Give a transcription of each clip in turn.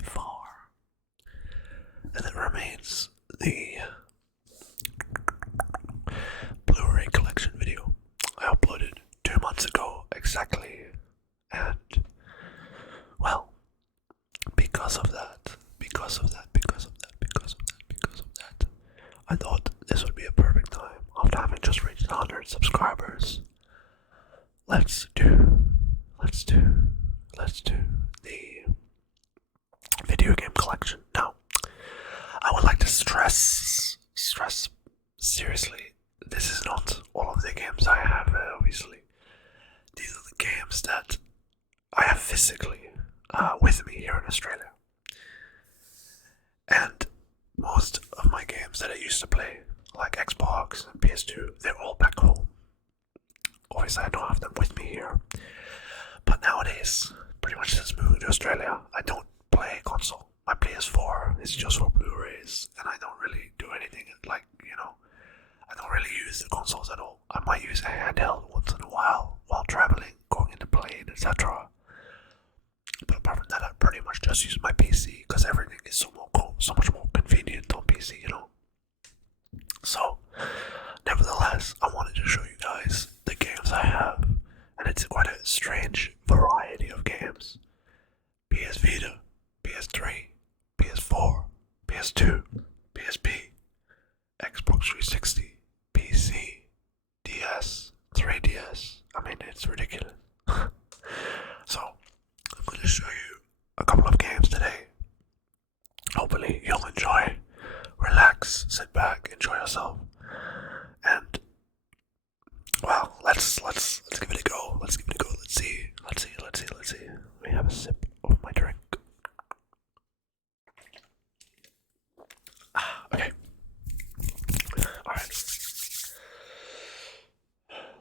very far. And it remains the Blu-ray collection video I uploaded 2 months ago exactly. And, well, because of that, I thought this would be a perfect time after having just reached 100 subscribers. Let's do the video game collection. Now, I would like to stress seriously, this is not all of the games I have, obviously. These are the games that I have physically with me here in Australia. And most of my games that I used to play, like Xbox and PS2, they're all back home. Obviously, I don't have them with me here. But nowadays, pretty much since moving to Australia, I don't play console. My PS4 is just for Blu-rays, and I don't really do anything like, I don't really use the consoles at all. I might use a handheld once in a while traveling, going in the plane, etc. But apart from that, I pretty much just use my PC because everything is so much more convenient on PC, So, nevertheless, I wanted to show you guys the games I have, and it's quite a strange variety of games. PS Vita, PS3, PS4, PS2, PSP, Xbox 360, PC, DS, 3DS. I mean, it's ridiculous. So, I'm going to show you a couple of games today. Hopefully, you'll enjoy. Relax, sit back, enjoy yourself, and well, let's give it a go. Let's give it a go. Let's see. Let me have a sip of my drink. Okay. All right.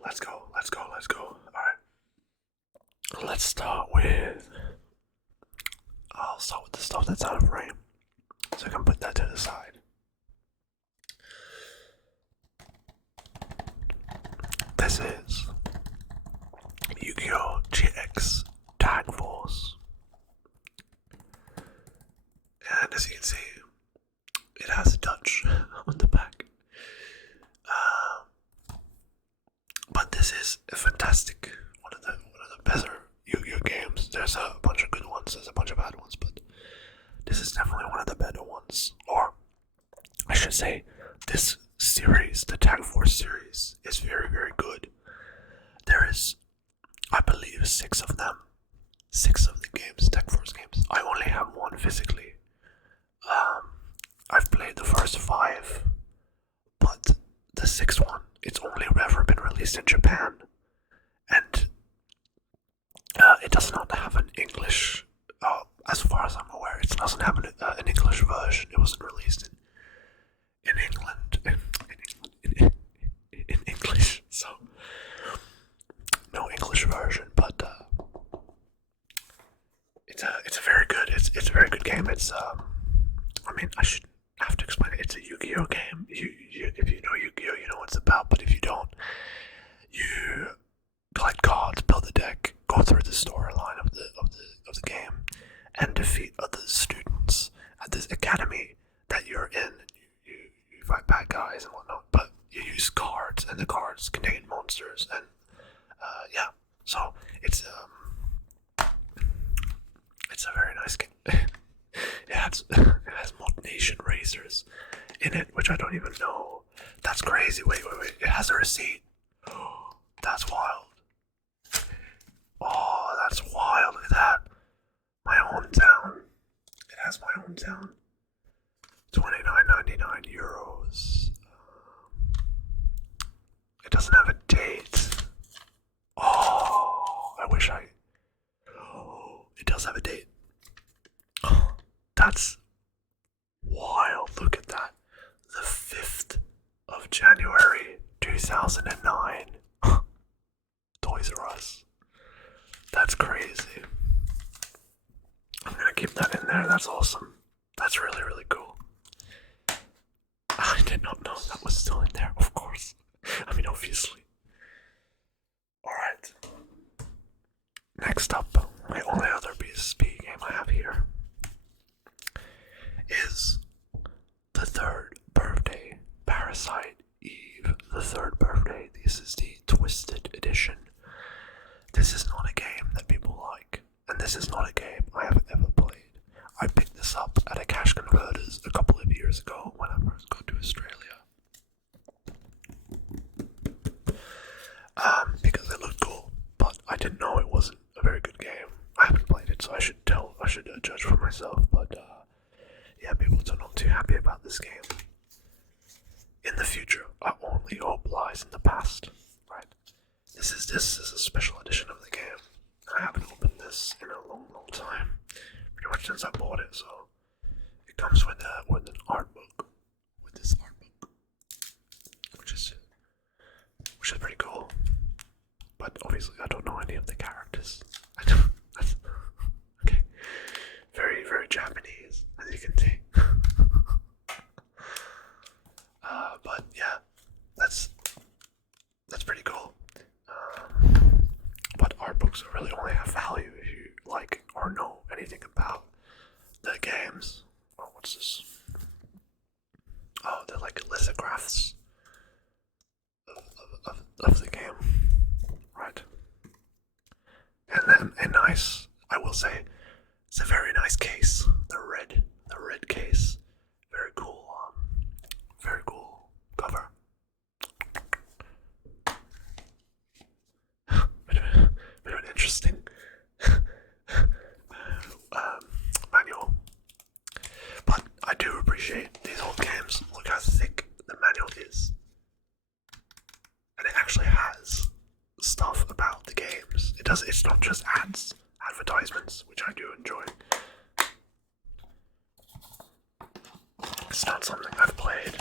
Let's go. All right. Let's start with. I'll start with the stuff that's out of frame, so I can put that to the side. This is Yu-Gi-Oh! GX Tag Force. And as you can see, it has a Dutch on the back. But this is a fantastic, one of the better Yu-Gi-Oh! Games. There's a bunch of good ones, there's a bunch of bad ones, but this is definitely one of the better ones. Or, I should say, this series, the Tag Force series, is very, very good. There is, I believe, 6 of them. 6 of the games, Tag Force games. I only have one physically. I've played the first 5, but the 6th one, it's only ever been released in Japan. And it does not have an English, as far as I'm aware, it doesn't have an English version. It wasn't released in England, in English, so no English version, but it's a very good, it's a very good game. It's I mean, I should have to explain it. It's a Yu-Gi-Oh game. If you know Yu-Gi-Oh, you know what it's about. But if you don't, you collect cards, build a deck, go through the storyline of the game, and defeat other students at this academy that you're in. You fight bad guys and whatnot, but you use cards, and the cards contain monsters, and yeah. So it's a very nice game. It has Mod Nation Razors in it, which I don't even know. That's crazy. Wait. It has a receipt. That's wild. Oh, that's wild. Look at that. My hometown. It has my hometown. €29.99. It doesn't have a date. Oh, I wish I. Oh, it does have a date. Oh, that's wild. Look at that. The 5th of January 2009. Toys R Us. That's crazy. I'm gonna keep that in there. That's awesome. That's really, really cool. I did not know that was still in there, of course. I mean, obviously. Alright. Next up, my only other PSP game I have here I picked this up at a cash converters a couple of years ago when I first got to Australia. Because it looked cool, but I didn't know it wasn't a very good game. I haven't played it, so I should judge for myself. But yeah, people are not too happy about this game. In the future, our only hope lies in the past. Right? This is a special edition of the game. I haven't opened this in a long time. Pretty much since I bought it, so it comes with an art book. With this art book, which is pretty cool. But obviously, I don't know any of the characters. Okay, very Japanese, as you can see. But yeah, that's pretty cool. But art books really only have value if you like or know anything about the games. Oh, what's this? Oh, they're like lithographs of the game, right? And then I will say, it's a very nice case. The red case, very cool cover. bit of an interesting manual, but I do appreciate these old games. Look how thick the manual is. And it actually has stuff about the games. It's not just advertisements, which I do enjoy. It's not something I've played,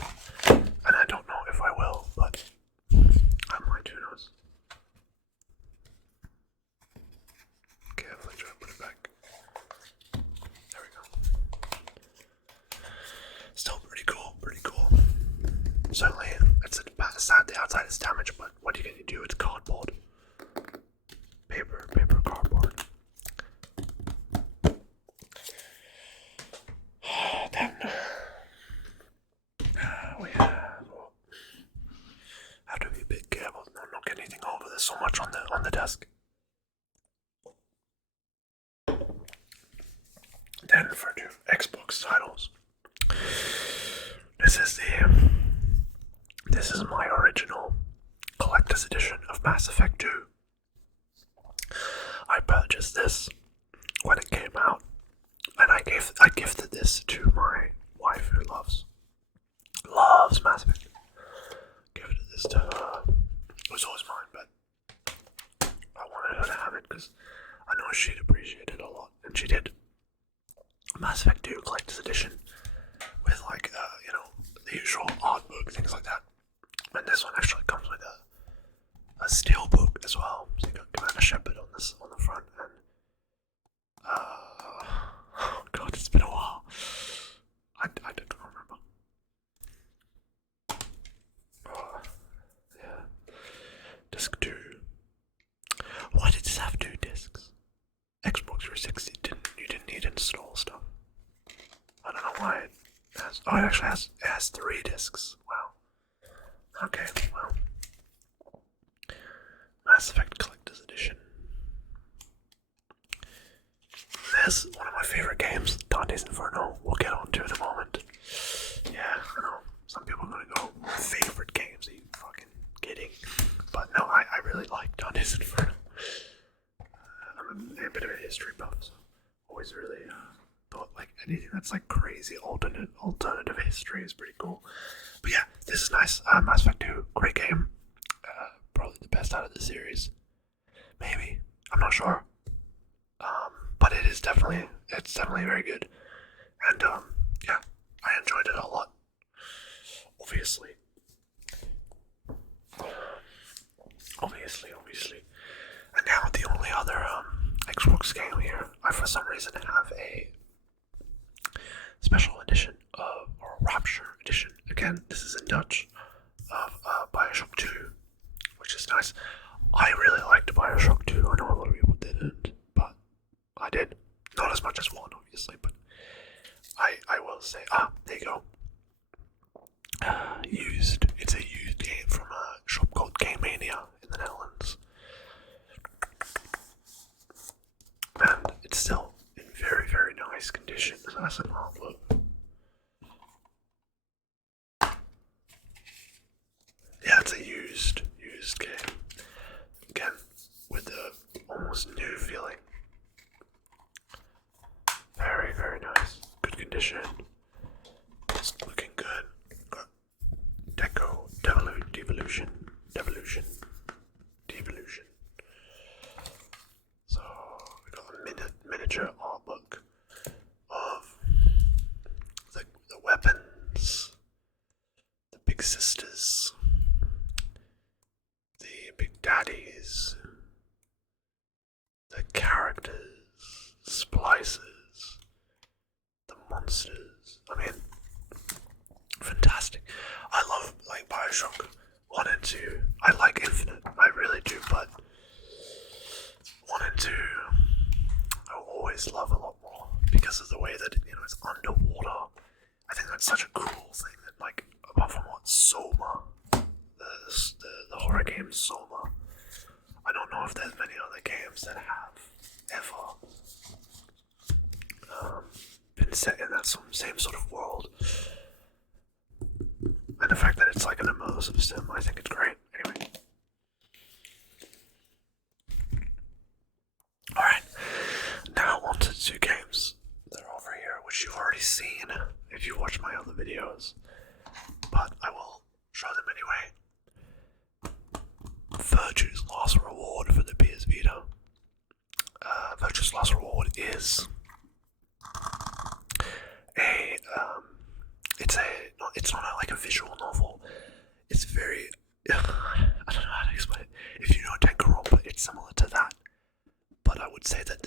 and I don't know if I will, but I might, who knows. Okay, I'll try to put it back. There we go. Still pretty cool. Certainly, it's sad the outside is damaged, but what are you going to do? It's cardboard. Paper cardboard. Then we have to be a bit careful not get anything over. There's so much on the desk. Then for two Xbox titles. This is my original collector's edition of Mass Effect 2. I purchased this when it came out, and I gifted this to my wife who loves Mass Effect. Gifted this to her. It was always mine, but I wanted her to have it because I know she'd appreciate it a lot, and she did. Mass Effect 2 collector's edition with the usual art book, things like that. And this one actually comes with a steel book as well. So you got Commander Shepard on the front, and oh god, it's been a while. I don't remember. Yeah. Disc 2. Why did this have 2 discs? Xbox 360 you didn't need to install stuff. I don't know why it has. Oh, it has 3 discs. Wow. Okay, well. Mass Effect Collector's Edition. There's one of my favorite games, Dante's Inferno. We'll get on to it in a moment. Yeah, I know. Some people are gonna go, favorite games? Are you fucking kidding? But no, I really like Dante's Inferno. I'm a bit of a history buff, so always really thought like anything that's like crazy alternative history is pretty cool. But yeah, this is nice. Mass Effect 2, great game. Probably the best out of the series. Maybe. I'm not sure. But it's definitely very good. And yeah, I enjoyed it a lot. Obviously. And now the only other Xbox game here, I for some reason have a special edition or Rapture edition. Again, this is in Dutch, of Bioshock 2, which is nice. I really liked Bioshock 2. I know a lot of people didn't, but I did. Not as much as 1, obviously, but I will say, there you go. It's a used game from a shop called Game Mania in the Netherlands. And it's still in very, very nice nice condition as an artwork. Yeah, it's a used game. Again, with the almost new feeling. Very, very nice. Good condition. It's looking good. Got deco, devolution. So we got a miniature artbook of the weapons, the big sisters, the big daddies, the characters, splices, the monsters. I mean, fantastic. I love like Bioshock 1 and 2. I like Infinite, I really do, but 1 and 2 I always love a lot more because of the way that it's underwater. I think that's such a cool thing that, like, apart from what Soma, the horror game Soma, I don't know if there's many other games that have ever been set in that same sort of world. And the fact that it's like an immersive sim, I think it's great. Anyway. Alright, now on to 2 games that are over here, which you've already seen if you watch my other videos. But I will show them anyway. Virtue's Last Reward for the PS Vita. Virtue's Last Reward is it's not like a visual novel. It's very, I don't know how to explain it. If you know Danganronpa, it's similar to that. But I would say that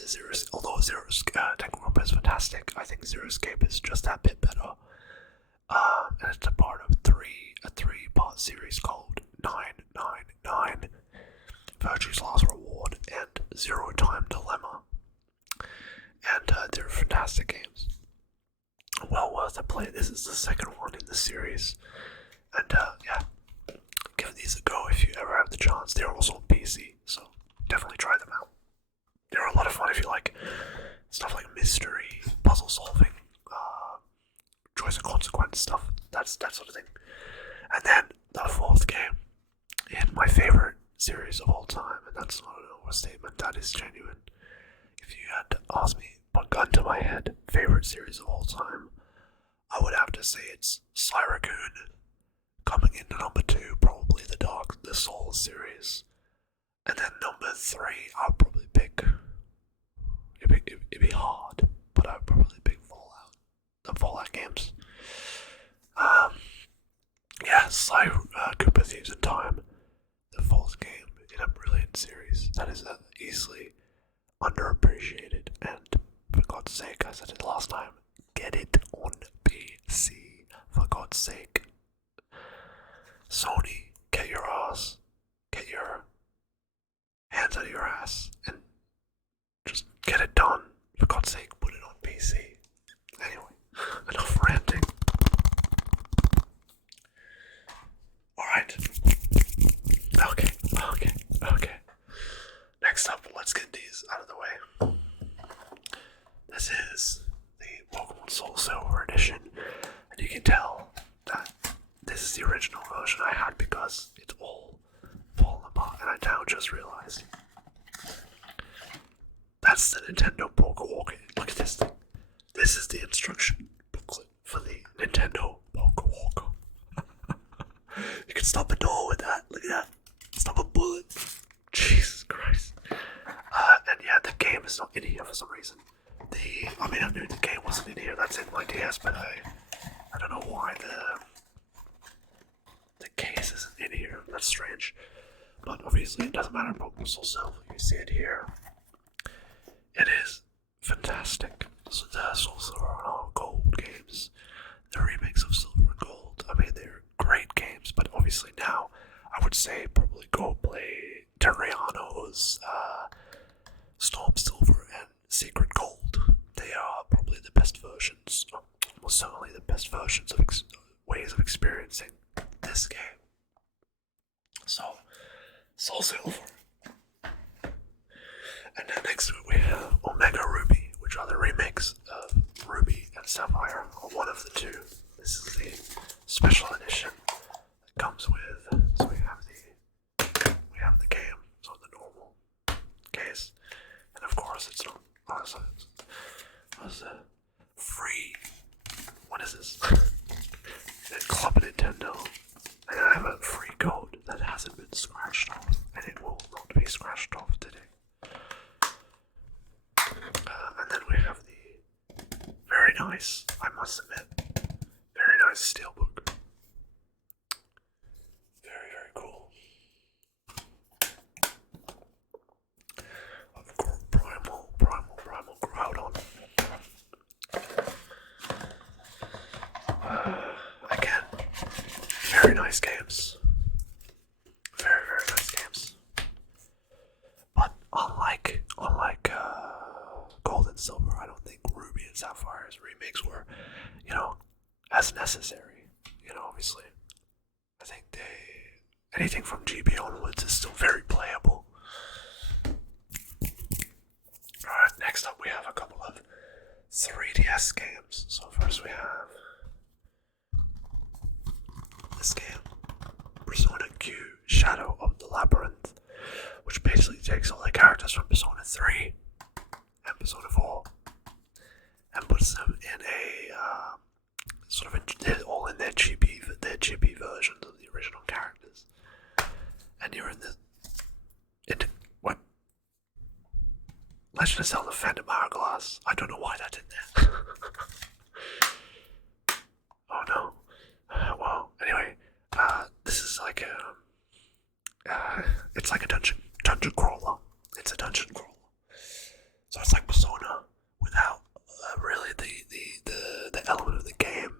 although Danganronpa is fantastic, I think Zero Escape is just that bit better. And it's a part of a three-part series called 999, Virtue's Last Reward, and Zero Time Dilemma. And they're fantastic games. Well worth a play. This is the second one in the series. And yeah, give these a go if you ever have the chance. They're also on PC, so definitely try them out. They're a lot of fun if you like stuff like mystery, puzzle solving, choice and consequence stuff, that sort of thing. And then the 4th game in my favorite series of all time, and that's not an overstatement, that is genuine. If you had to ask me, put gun to my head, favorite series of all time, I would have to say it's Slyracoon. Coming into number 2, probably the Soul series. And then number 3, I'd probably pick. It'd be hard, but I'd probably pick Fallout. The Fallout games. Yeah, Cooper Thieves in Time, the 4th game in a brilliant series that is easily underappreciated. And for God's sake, I said it last time, get it on PC. For God's sake. Sony, get your hands out of your ass and just get it done. For God's sake, put it on PC. Anyway, enough ranting. Alright. Okay. Next up, let's get these out of the way. This is the Pokemon Soul Silver edition, and you can tell that this is the original version I had because it's all fallen apart, and I now just realized that's the Nintendo Poké Walker. Look at this thing. This is the instruction booklet for the Nintendo Poké Walker. You can stop a door with that. Look at that. Stop a bullet. Jesus Christ. And yeah, the game is not in here for some reason. I knew the game wasn't in here. That's in my DS, but I don't know why the case isn't in here. That's strange. But obviously it doesn't matter. Pokemon Soul Silver, you see it here. It is fantastic. So the Soul Silver and Gold games, the remakes of Silver and Gold, I mean, they're great games, but obviously now I would say probably go play Terriano's Storm Silver and Secret Gold. They are probably the best versions, almost certainly the best versions of ways of experiencing this game. So, Soul Silver. And then next to it we have Omega Ruby, which are the remakes of of the two. This is the special edition that comes with. So we have the game, so the normal case, and of course it's not. It's a free. What is this? Club Nintendo. And I have a free code that hasn't been scratched off, and it will not be scratched off today. And then we have the very nice, I must admit, very nice steelbook. Very, very cool. Of course, Primal Groudon. Again, very nice games. Very, very nice games. But unlike Gold and Silver, I don't think Ruby and Sapphire's remakes were, as necessary. Obviously. I think anything from GB onwards is still very playable. Alright, next up we have a couple of 3DS games. So first we have this game, Persona Q Shadow of the Labyrinth, which basically takes all the characters from Persona 3 and Persona 4 and puts them in a they're all in their chibi versions of the original characters. And you're in what? Legend of Zelda Phantom Hourglass. I don't know why that's in there. Oh no. Well, anyway, this is like it's like a dungeon crawler. It's a dungeon crawler. So it's like Persona without really the element of the game,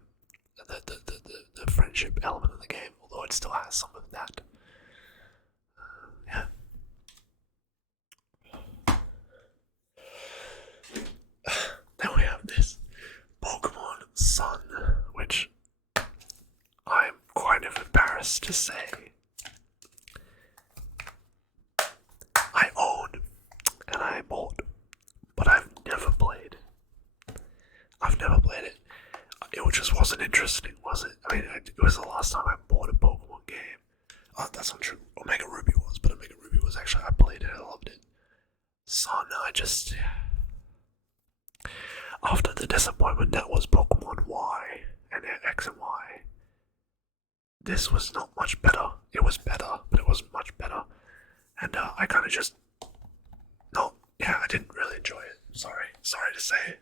the friendship element of the game, although it still has some of that. Yeah. Then we have this Pokemon Sun, which I'm kind of embarrassed to say I own and I bought, but I've never played. I've never played it. It just wasn't interesting, was it? I mean, it was the last time I bought a Pokemon game. Oh, that's not true. Omega Ruby was, but Omega Ruby was actually, I played it, I loved it. Sun, after the disappointment that was Pokemon Y and X and Y, this was not much better. It was better, but it wasn't much better. And I kind of just, I didn't really enjoy it. Sorry to say.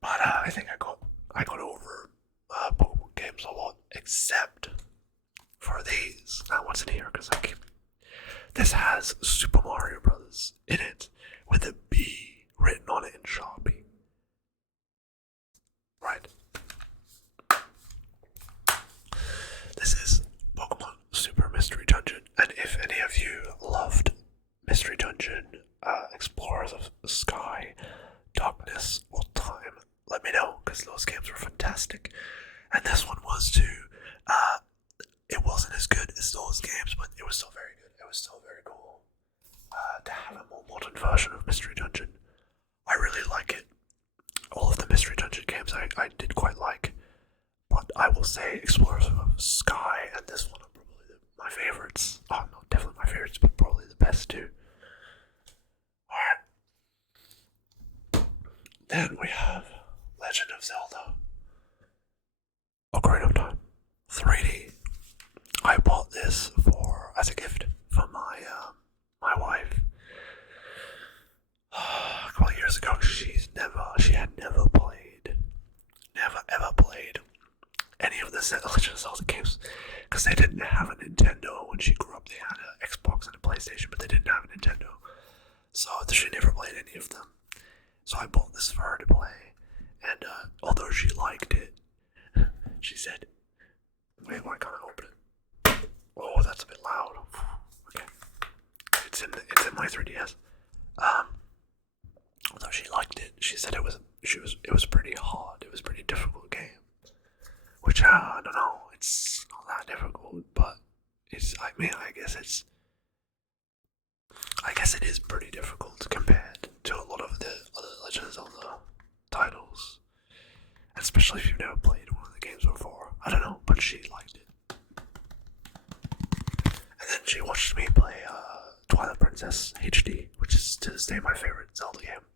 But I think I got over Pokemon games a lot, except for these. Now what's in here? Because this has Super Mario Brothers in it with a B written on it in Sharpie. Right. This is Pokemon Super Mystery Dungeon, and if any of you loved Mystery Dungeon, Explorers of the Sky, Darkness, or Time, let me know, because those games were fantastic. And this one was too. It wasn't as good as those games, but it was still very good. It was still very cool to have a more modern version of Mystery Dungeon. I really like it. All of the Mystery Dungeon games I did quite like. But I will say Explorers of Sky and this one are probably my favorites. Oh, no, definitely my favorites, but probably the best too. Alright. Then we have Legend of Zelda Ocarina of Time 3D. I bought this as a gift for my wife a couple of years ago. She had never ever played any of the Legend of Zelda games, because they didn't have a Nintendo when she grew up. They had an Xbox and a PlayStation, but they didn't have a Nintendo, so she never played any of them. So I bought this for her to play, and although she liked it, she said, wait, why can't I open it? Oh, that's a bit loud. Okay. It's in my 3DS. Although she liked it, she said it was pretty hard. It was a pretty difficult game. Which I don't know. It's not that difficult, but I guess it is pretty difficult compared to a lot of the other Legend of Zelda titles. And especially if you've never played one of the games before. I don't know, but she liked it. And then she watched me play Twilight Princess HD, which is to this day my favorite Zelda game.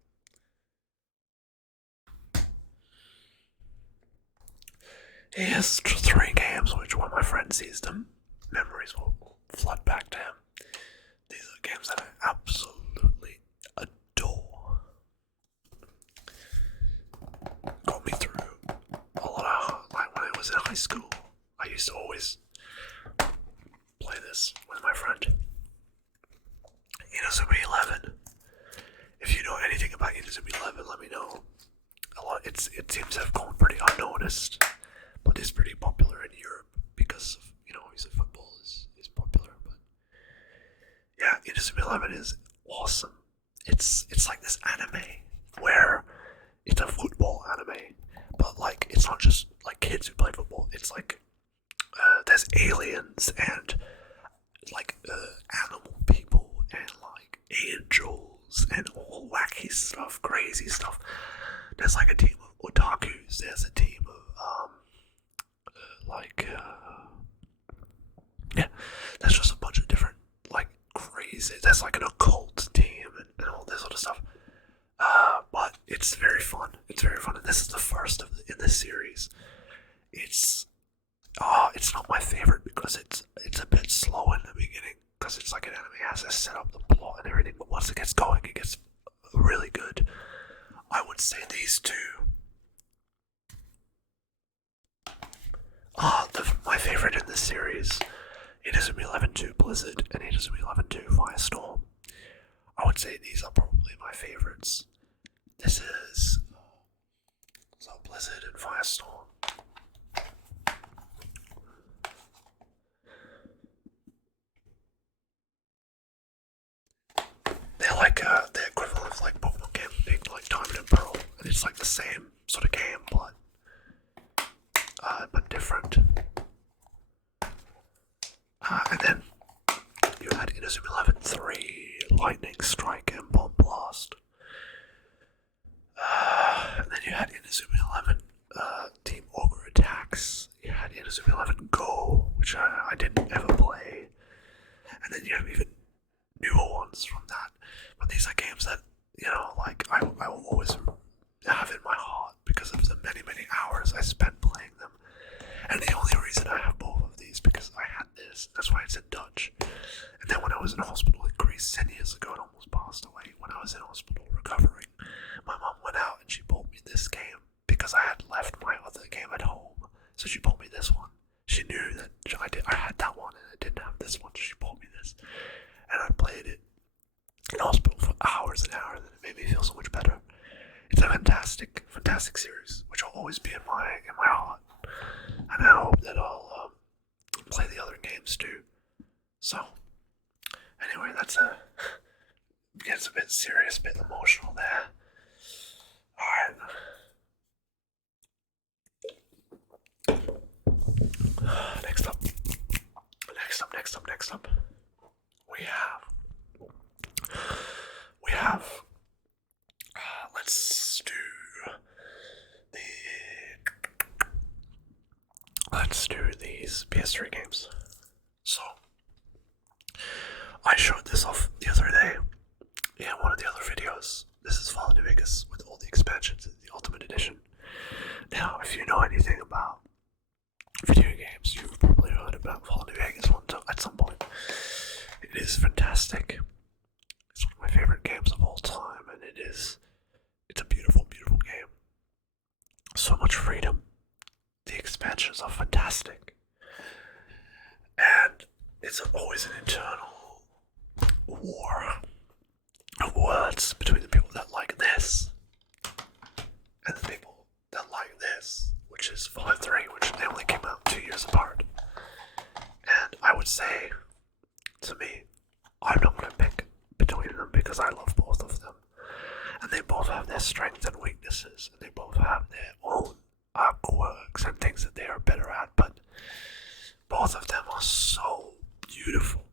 Here's 3 games which when my friend sees them, memories will flood back to him. These are games that I absolutely adore. Got me through a lot of, like when I was in high school, I used to always play this with my friend. Inazuma 11. If you know anything about Inazuma 11, let me know. It seems to have gone pretty unnoticed, but it's pretty popular in Europe because of, obviously football is popular. But yeah, Inazuma 11 is awesome. It's like this anime where it's a football anime, but like it's not just like kids who play football. It's like there's aliens and like animal people and like angels and all wacky stuff, crazy stuff. There's like a team of otakus. There's a team of yeah. There's just a bunch of different like crazy. There's like an occult team and all this sort of stuff. But it's very fun. It's very fun, and this is the first in this series. It's not my favorite because it's a bit slow in the beginning because it's like an anime has to set up the plot and everything. But once it gets going, it gets really good. I would say these two. My favorite in this series, Inazuma 11-2 Blizzard and Inazuma 11-2 Firestorm. I would say these are probably my favorites. This is Blizzard and Firestorm. They're like the equivalent of like Pokemon game being like Diamond and Pearl, and it's like the same sort of game, but different. And then you had Inazuma 11-3 Lightning Strike and Bomb Blast. And then you had Inazuma 11 Team Ogre Attacks. You had Inazuma 11 Go, which I didn't ever play. And then you have even newer ones from that. But these are games that, like I will always have in my heart because of the many, many hours I spent playing them. And the only reason I have both of these because I had this. That's why it's in Dutch. And then when I was in hospital in Greece 10 years ago, it almost passed away. When I was in hospital recovering, my mom went out and she bought me this game because I had left my other game at home. So she bought me this one. She knew that I had that one and I didn't have this one. So she bought me this. And I played it in hospital for hours and hours, and it made me feel so much better. It's a fantastic, fantastic series, which will always be in my heart. And I hope that I'll play the other games too. So, anyway, gets a bit serious, a bit emotional there. Alright. Next up. We have let's do these PS3 games. So I showed this off the other day in one of the other videos. This is Fallout New Vegas with all the expansions in the Ultimate Edition. Now, if you know anything about video games, you've probably heard about Fallout New Vegas at some point. It is fantastic. It's one of my favorite games of all time, and it's a beautiful, beautiful game. So much freedom. The expansions are fantastic. And it's always an internal war of words between the people that like this and the people that like this, which is Fallout 3, which they only came out 2 years apart. And I would say, to me, I'm not going to pick between them because I love both of them. And they both have their strengths and weaknesses, and they both have their own quirks and things that they are better at, but both of them are so beautiful.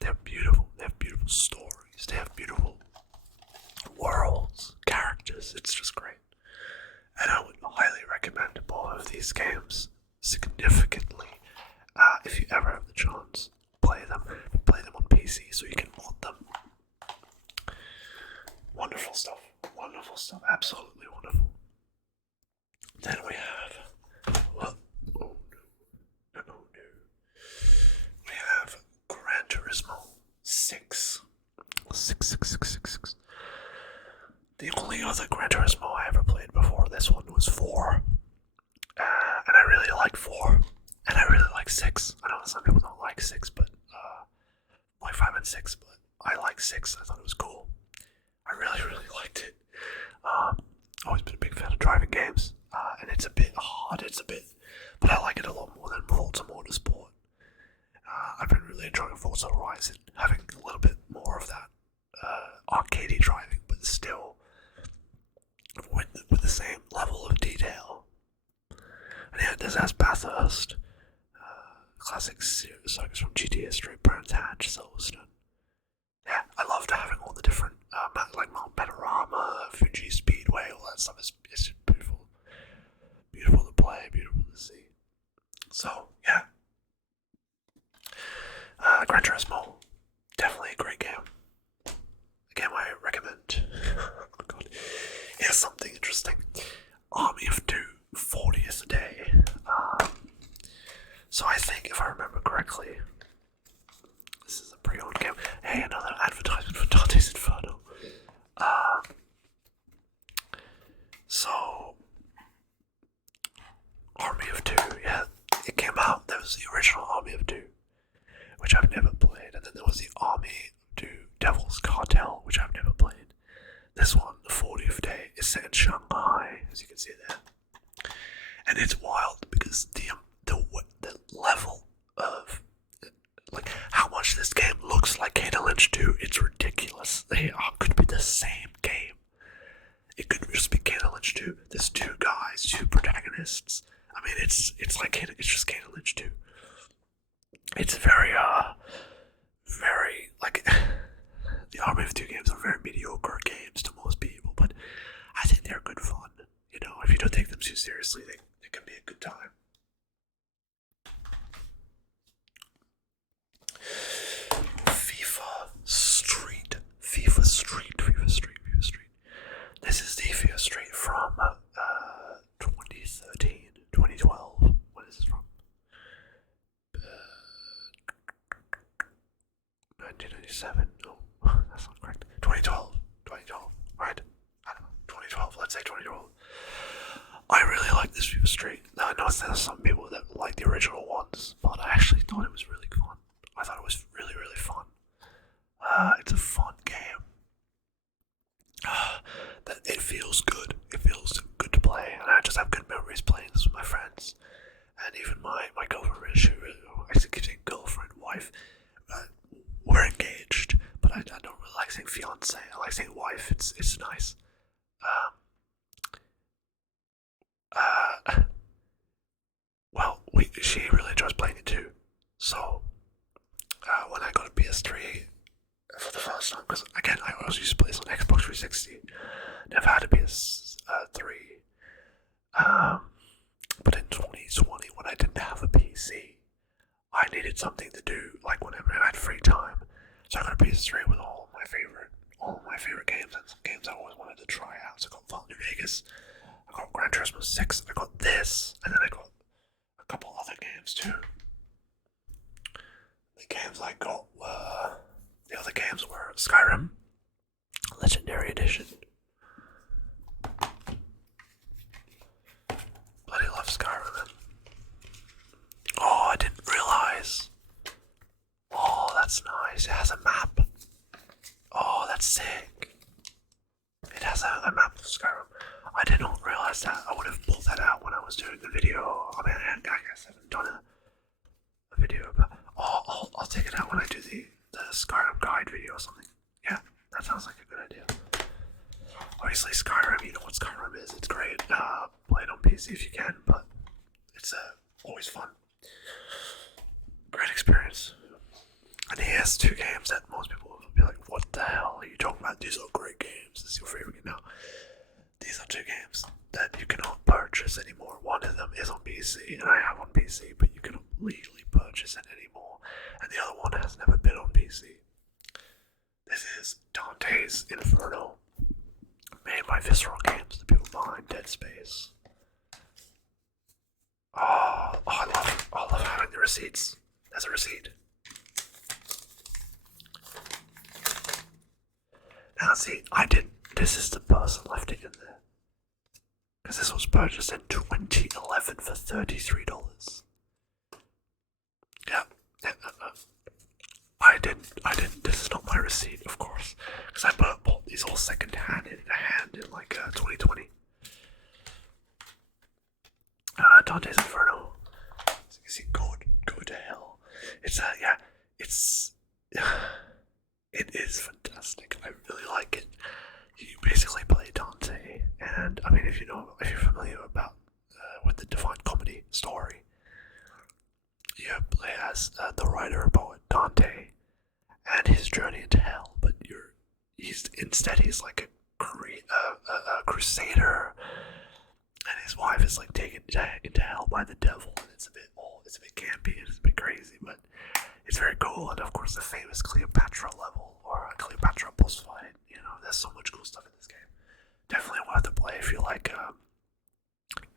They're beautiful. They have beautiful stories. They have beautiful worlds, characters. It's just great. And I would highly recommend both these games significantly. If you ever have the chance, play them. Play them on PC so you can mod them. Wonderful stuff. Wonderful stuff. Absolutely wonderful. Then we have. Well, oh no. No. We have Gran Turismo 6. 6. The only other Gran Turismo I ever played before this one was 4. And I really like 4. And I really like 6. I know some people don't like 6, but like 5 and 6, but I like 6. I thought it was cool. I really liked it. Always been a big fan of driving games, and it's a bit hard. But I like it a lot more than Forza Motorsport. I've been really enjoying Forza Horizon, having a little bit more of that arcadey driving, but still with the same level of detail. And yeah, this has Bathurst, classic circus from GTA Straight, Brands Hatch, Silverstone. Yeah, I loved having all the different, like Mount Panorama, Fuji Speedway, all that stuff. It's beautiful. Beautiful to play, beautiful to see. So, yeah. Gran Turismo, definitely a great game. A game I recommend. Oh god. Here's something interesting. Army of Two, 40th day. So I think, if I remember correctly, this is a pre-owned game. Hey, another advertisement for Dante's Inferno. So, Army of Two, yeah, it came out. There was the original Army of Two, which I've never played, and then there was the Army of Two Devil's Cartel, which I've never played. This one, the 40th day, is set in Shanghai, as you can see there, and it's wild because the level of like how much this game looks like Kane Lynch 2, it's ridiculous. They could be the same game. It could just be Kane Lynch 2. There's two guys, two protagonists. I mean, it's like it's just Kane Lynch 2. It's very like the Army of Two games are very mediocre games to most people, but I think they're good fun. You know, if you don't take them too seriously, they can be a good time. FIFA Street. This is the FIFA Street from 2013, 2012. What is this from? 1997. No, that's not correct. 2012. Right? I don't know. 2012. Let's say 2012. I really like this FIFA Street. Now I know there's some people that like the original ones, but I actually thought it was really fun. I thought it was really fun. It's a fun game. That it feels good. It feels good to play, and I just have good memories playing this with my friends, and even my girlfriend. I keep saying girlfriend, wife. We're engaged, but I don't really like saying fiance. I like saying wife. It's nice. Well, she really enjoys playing it too. So when I got a PS3 for the first time, because again I always used to play this on Xbox 360, never had a PS3. But in 2020, when I didn't have a PC, I needed something to do, like whenever I had free time. So I got a PS3 with all my favorite games, and some games I always wanted to try out. So I got Fallout New Vegas, I got Gran Turismo 6, I got this, and then I got a couple other games too. The games I got were, the other games were Skyrim, Legendary Edition. Bloody love Skyrim, man. Oh, I didn't realize. Oh, that's nice. It has a map. Oh, that's sick. It has a map of Skyrim. I did not realize that. I would have pulled that out when I was doing the video. I mean, I guess I haven't done a video, but I'll take it out when I do the Skyrim guide video or something. Yeah, that sounds like a good idea. Obviously, Skyrim, you know what Skyrim is. It's great. Play it on PC if you can, but it's always fun. Great experience. And he has two games that most people will be like, what the hell are you talking about? These are great games. This is your favorite game now. These are two games that you cannot purchase anymore. One of them is on PC, and I have on PC, but you can legally purchase it anymore. And the other one has never been on PC. This is Dante's Inferno, made by Visceral Games, the people behind Dead Space. Oh, I love having the receipts. There's a receipt. Now see, this is the person left it in there. Because this was purchased in 2011 for $33. Yeah. I didn't, this is not my receipt, of course. Because I bought these all second hand in 2020. Dante's Inferno. So you see, go to hell. It is fantastic. I really like it. You basically play Dante, and I mean, if you're familiar with the Divine Comedy story, you play as the writer poet Dante and his journey into hell. But he's like a crusader, and his wife is like taken into hell by the devil, and it's a bit campy and it's a bit crazy, but it's very cool. And of course, the famous Cleopatra level or a Cleopatra boss fight. There's so much cool stuff in this game. Definitely worth to play if you like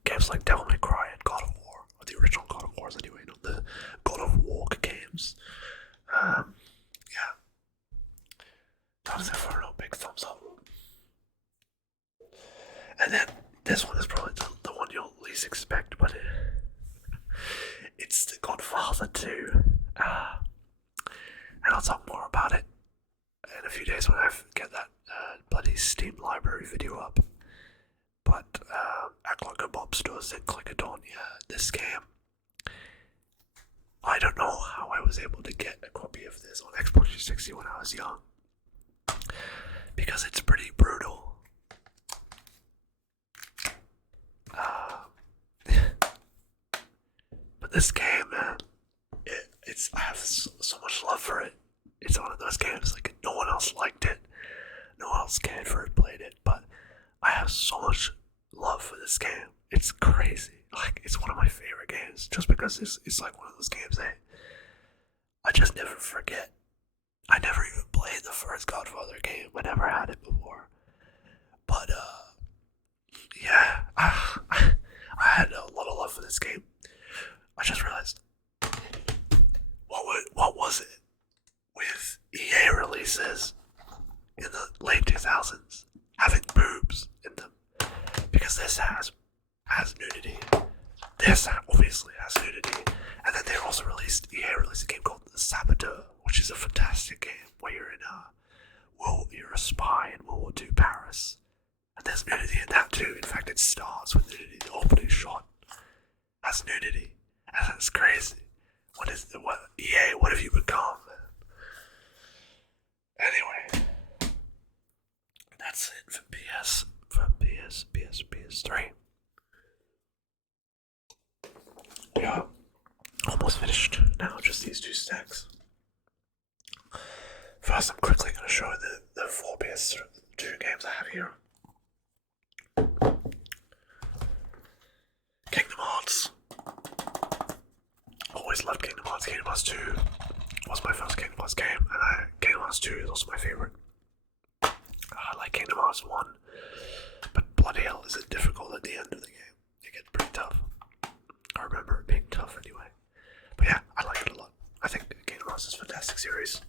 games like Devil May Cry and God of War, or the original God of Wars anyway, not the God of War games. Yeah. Dante's Inferno, big thumbs up. And then this one is probably the one you'll least expect, but it's The Godfather 2. And I'll talk more about it in a few days when I get that bloody Steam library video up. But act like a mobster, think like a don. Yeah, this game. I don't know how I was able to get a copy of this on Xbox 360 when I was young, because it's pretty brutal. But this game, man, I have so much love for it. It's one of those games like no one else liked it, no one else cared for it, played it, but I have so much love for this game. It's crazy. Like, it's one of my favorite games, just because it's like one of those games that I just never forget. I never even played the first Godfather game. I never had it before. But yeah, I had a lot of love for this game. I just realized, what was it with EA releases in the late 2000s having boobs in them? Because this has nudity. This obviously has nudity. And then EA released a game called The Saboteur, which is a fantastic game where you're a spy in World War II Paris. And there's nudity in that too. In fact, it starts with nudity. The opening shot has nudity. And that's crazy. EA, what have you become, man? Anyway, that's it for PS3. Yeah, almost finished now, just these two stacks. First, I'm quickly going to show the 4 PS2 games I have here. Kingdom Hearts. Always loved Kingdom Hearts. Kingdom Hearts 2 was my first Kingdom Hearts game, and Kingdom Hearts 2 is also my favorite. I like Kingdom Hearts 1, but bloody hell is it difficult at the end of the game. It gets pretty tough. I remember it being tough anyway. But yeah, I like it a lot. I think Kingdom Hearts is a fantastic series.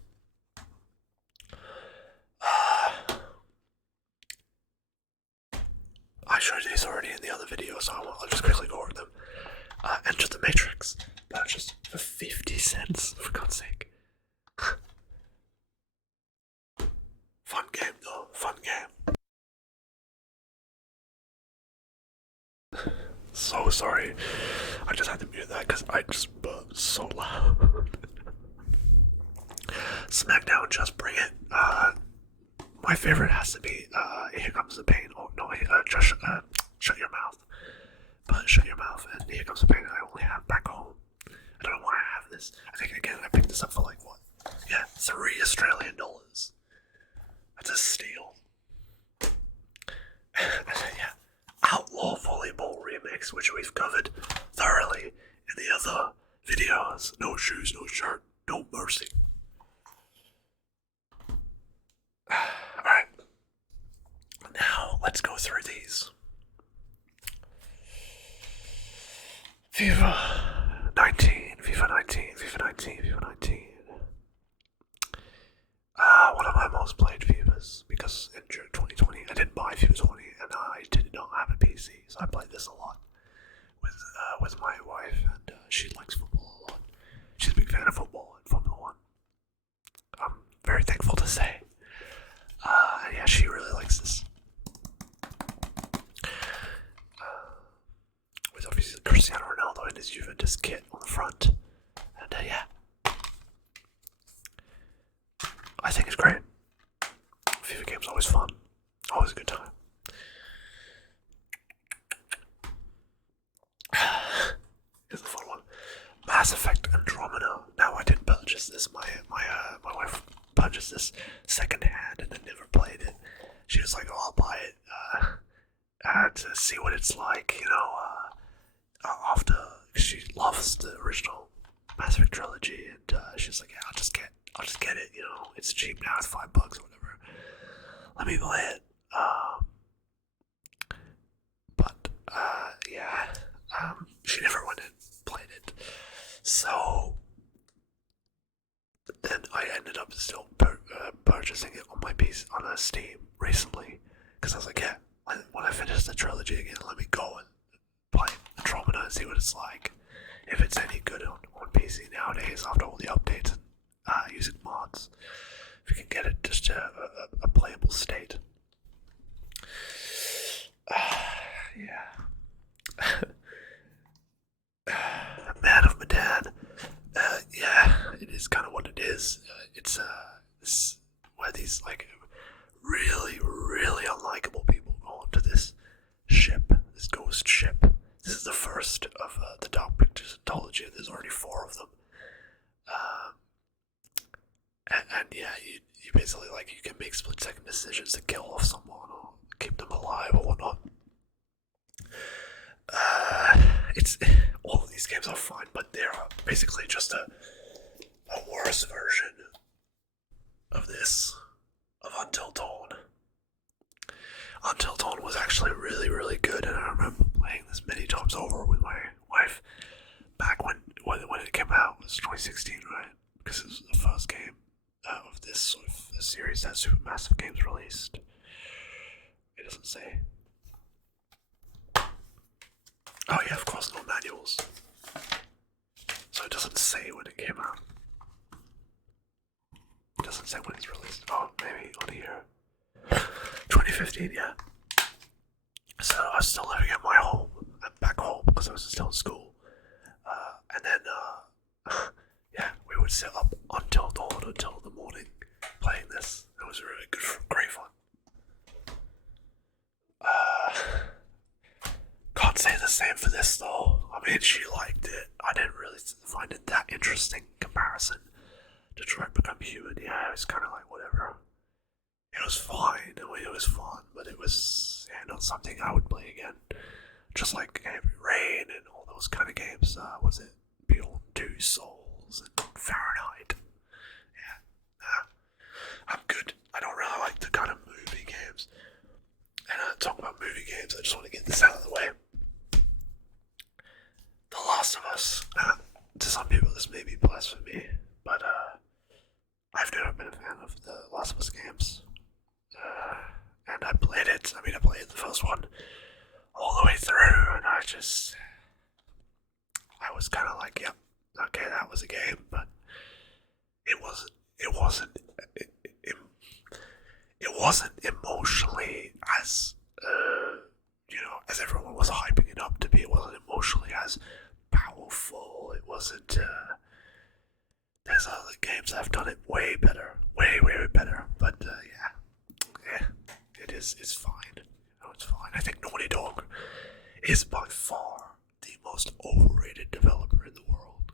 I showed these already in the other video, so I'll just quickly go over them. Enter the Matrix. Purchased for 50 cents, for God's sake. Fun game though, fun game. So sorry, I just had to mute that because I just burped so loud. SmackDown, Just Bring It. My favorite has to be Here Comes the Pain. Oh no, just Shut Your Mouth. But Shut Your Mouth and Here Comes the Pain I only have back home. I don't know why I have this. I think again I picked this up for like what? Yeah, $3 Australian. That's a steal. And then, yeah, Outlaw Volleyball Remix. gimmicks, which we've covered thoroughly in the other videos. No shoes, no shirt, no mercy. Alright. Now, let's go through these. FIFA 19, FIFA 19, FIFA 19, FIFA 19. One of my most played FIFAs, because in June 2020 I didn't buy FIFA 20 and I did not have a PC, so I played this a lot with my wife, and she likes football a lot. She's a big fan of football and Formula 1. I'm very thankful to say. And yeah, she really likes this. With obviously Cristiano Ronaldo in his Juventus kit on the front. And yeah. I think it's great. FIFA game's always fun. Always a good time. Here's the fun one. Mass Effect Andromeda. Now, I didn't purchase this. My wife purchased this second hand and then never played it. She was like, "Oh, I'll buy it to see what it's like," you know. After she loves the original Mass Effect trilogy, and she's like, "Yeah, I'll just get it. You know, it's cheap now. It's $5 or whatever. Let me play it." But yeah, she never went and played it. So then I ended up still purchasing it on my PC on a Steam recently, because I was like, yeah, when I finish the trilogy again, let me go and play Andromeda and see what it's like. If it's any good on PC nowadays after all the updates and using mods, if you can get it just a playable state. Yeah. Man of Medan. Yeah, it is kind of what it is. It's where these like really, really unlikable people go onto this ship, this ghost ship. This is the first of the Dark Pictures anthology. There's already 4 of them. And yeah, you basically like you can make split-second decisions to kill off someone or keep them alive or whatnot. It's all of these games are fine, but they're basically just a worse version of this, of Until Dawn. Until Dawn was actually really, really good, and I remember playing this many times over with my wife back when it came out. It was 2016, right? Because it was the first game of this sort of series that Supermassive Games released. It doesn't say. Oh yeah, of course, no manuals. So it doesn't say when it came out. It doesn't say when it's released. Oh, maybe on here. 2015, yeah. So I was still living at my home, back home, because I was still in school. And then, yeah, we would sit up until dawn, until the morning, playing this. It was really good, great fun. Can't say the same for this though. I mean, she liked it. I didn't really find it that interesting in comparison to Detroit Become Human. Yeah, it was kind of like whatever. It was fine. I mean, it was fun, but it was not something I would play again. Just like Heavy Rain and all those kind of games. Was it Beyond Two Souls and Fahrenheit? Yeah, I'm good. I don't really like the kind of movie games. And talk about movie games, I just want to get this out of the way. The Last of Us. To some people, this may be blasphemy, but I've never been a fan of the Last of Us games. And I played it. I played the first one all the way through, and I was kind of like, yep, okay, that was a game, but it wasn't emotionally as as everyone was hyping it up to be. It wasn't emotionally as powerful. It wasn't. There's other games that have done it way better, way better. But yeah, it is. It's fine. It's fine. I think Naughty Dog is by far the most overrated developer in the world.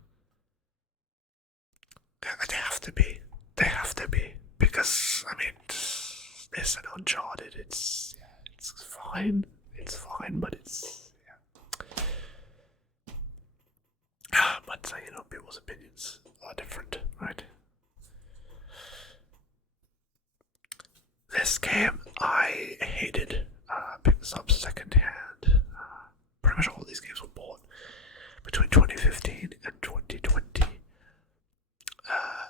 They have to be. They have to be, because I mean, this and Uncharted. It's fine. It's fine, but it's. Yeah. everyone's opinions are different, right? This game I hated. Picked this up secondhand. Pretty much all these games were bought between 2015 and 2020.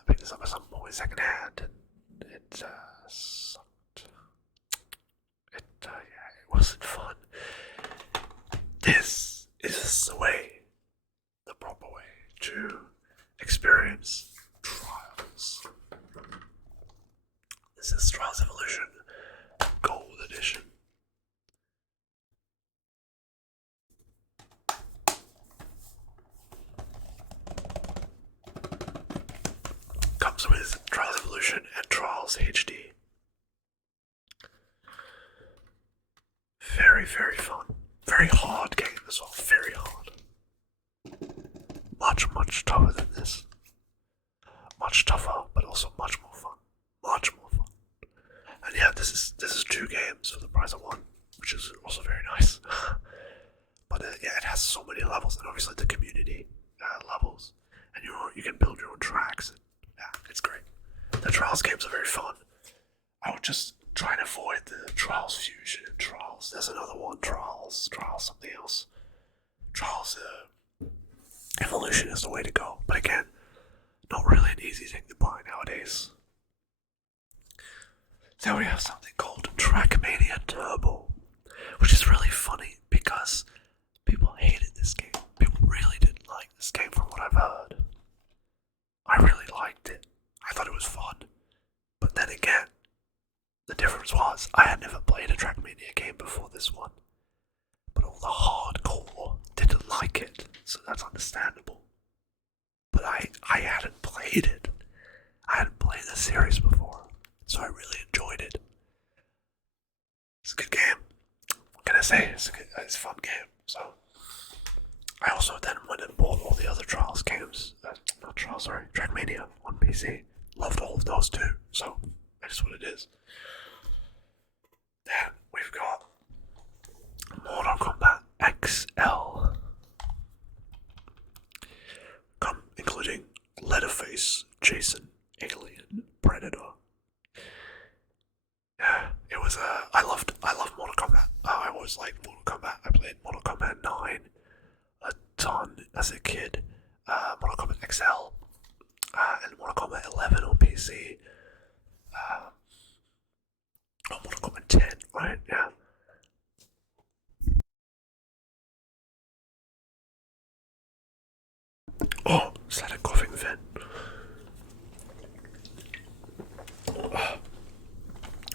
Picked this up at some point secondhand, and it sucked. Yeah, it wasn't fun. This is the way, the proper way to experience Trials. This is Trials Evolution Gold Edition. Comes with Trials Evolution and Trials HD. Very, very fun. Very hard game as well. Very hard. Much, much tougher than this. Much tougher, but also much more fun. Much more fun. And yeah, this is 2 games for the price of 1, which is also very nice. But yeah, it has so many levels, and obviously the community levels, and you can build your own tracks. And, yeah, it's great. The Trials games are very fun. I would just try and avoid the Trials Fusion and Trials. There's another one, Trials something else. Trials Evolution is the way to go. But again, not really an easy thing to buy nowadays. Then we have something called Trackmania Turbo, which is really funny because people hated this game. People really didn't like this game from what I've heard. I really liked it. I thought it was fun. But then again, the difference was I had never played a Trackmania game before this one. But all the hardcore didn't like it, so that's understandable. But I hadn't played it. I hadn't played the series before, so I really enjoyed it. It's a good game. What can I say? It's a fun game. So I also then went and bought all the other Trials games. Not Trials, sorry, Trackmania on PC. Loved all of those too. So that is what it is. Then we've got Mortal Kombat XL. Including Leatherface, Jason, Alien, Predator. Yeah, it was I love Mortal Kombat. I always liked Mortal Kombat. I played Mortal Kombat 9 a ton as a kid. Mortal Kombat XL and Mortal Kombat 11 on PC. Mortal Kombat 10, right? Yeah. Oh, is that a coughing fit?